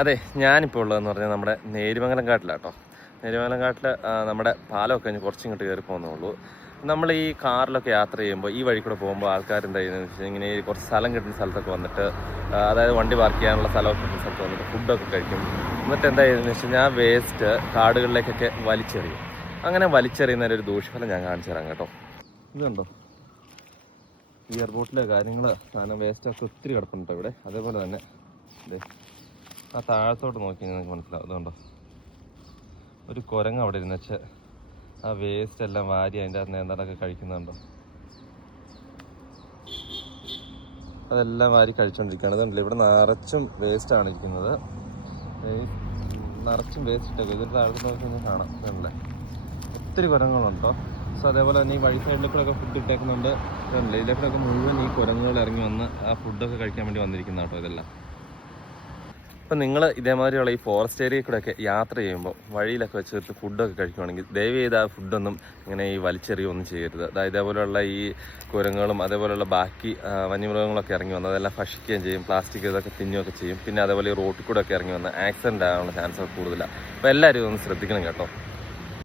അതെ, ഞാനിപ്പോൾ ഉള്ളതെന്ന് പറഞ്ഞാൽ നമ്മുടെ നേരിമംഗലം കാട്ടിലാട്ടോ. നേരിമംഗലം കാട്ടിൽ നമ്മുടെ പാലമൊക്കെ കഴിഞ്ഞ് കുറച്ചിങ്ങോട്ട് കയറി പോകുന്നുള്ളൂ. നമ്മൾ ഈ കാറിലൊക്കെ യാത്ര ചെയ്യുമ്പോൾ ഈ വഴി കൂടെ പോകുമ്പോൾ ആൾക്കാർ എന്താ ചെയ്യുന്നതെന്ന് വെച്ചാൽ ഇങ്ങനെ കുറച്ച് സ്ഥലം കിട്ടുന്ന സ്ഥലത്തൊക്കെ വന്നിട്ട്, അതായത് വണ്ടി പാർക്ക് ചെയ്യാനുള്ള സ്ഥലമൊക്കെ കിട്ടുന്ന സ്ഥലത്ത് വന്നിട്ട് ഫുഡൊക്കെ കഴിക്കും. എന്നിട്ട് എന്താ ചെയ്യുന്നതെന്ന് വെച്ച് കഴിഞ്ഞാൽ ആ വേസ്റ്റ് കാടുകളിലേക്കൊക്കെ വലിച്ചെറിയും. അങ്ങനെ വലിച്ചെറിയുന്നതിൻ്റെ ഒരു ദൂഷ്യഫലം ഞാൻ കാണിച്ചു തരാം കേട്ടോ. ഇതുണ്ടോ, ഈ എയർപോർട്ടിലെ കാര്യങ്ങൾ സാധനം വേസ്റ്റൊക്കെ ഒത്തിരി കിടപ്പുണ്ടോ ഇവിടെ. അതേപോലെ തന്നെ ആ താഴത്തോട്ട് നോക്കി നിങ്ങൾക്ക് മനസ്സിലാവും. അതുകൊണ്ടോ ഒരു കുരങ്ങ് അവിടെ ഇരുന്ന് വെച്ച് ആ വേസ്റ്റ് എല്ലാം വാരി അതിൻ്റെ അകത്ത് നേന്താടൊക്കെ കഴിക്കുന്നുണ്ടോ. അതെല്ലാം വാരി കഴിച്ചുകൊണ്ടിരിക്കുകയാണ്. ഇതുണ്ടല്ലോ, ഇവിടെ നിറച്ചും വേസ്റ്റാണ് ഇരിക്കുന്നത്. നിറച്ചും വേസ്റ്റ് ഇട്ടേക്കും. ഇതൊരു താഴത്തോട്ട് നോക്കി കാണാം. ഇതല്ലേ ഒത്തിരി കുരങ്ങുകളുണ്ടോ. സോ അതേപോലെ തന്നെ ഈ വഴി സൈഡിലേക്കൂടെ ഫുഡ് ഇട്ടേക്കുന്നുണ്ട്. ഇതല്ലേ ഇതിലേക്കൂടെ മുഴുവൻ ഈ കുരങ്ങുകൾ ഇറങ്ങി വന്ന് ആ ഫുഡൊക്കെ കഴിക്കാൻ വേണ്ടി വന്നിരിക്കുന്ന കേട്ടോ ഇതെല്ലാം. അപ്പം നിങ്ങൾ ഇതേമാതിരിയുള്ള ഈ ഫോറസ്റ്റ് ഏരിയയിൽ കൂടെയൊക്കെ യാത്ര ചെയ്യുമ്പോൾ വഴിയിലൊക്കെ വെച്ചിട്ട് ഫുഡൊക്കെ കഴിക്കുവാണെങ്കിൽ ദയവ് ചെയ്ത് ആ ഫുഡൊന്നും ഇങ്ങനെ ഈ വലിച്ചെറിയൊന്നും ചെയ്യരുത്. അതായത് ഇതേപോലെയുള്ള ഈ കുരങ്ങുകളും അതേപോലെയുള്ള ബാക്കി വന്യമൃഗങ്ങളൊക്കെ ഇറങ്ങി വന്ന് അതെല്ലാം ഭക്ഷിക്കുകയും ചെയ്യും. പ്ലാസ്റ്റിക് ഇതൊക്കെ തിന്നുകയൊക്കെ ചെയ്യും. പിന്നെ അതേപോലെ ഈ റോട്ടിൽ കൂടെ ഒക്കെ ഇറങ്ങി വന്ന് ആക്സിഡൻ്റ് ആകാനുള്ള ചാൻസ് കൂടുതലാണ്. അപ്പോൾ എല്ലാവരും ഇതൊന്ന് ശ്രദ്ധിക്കണം കേട്ടോ.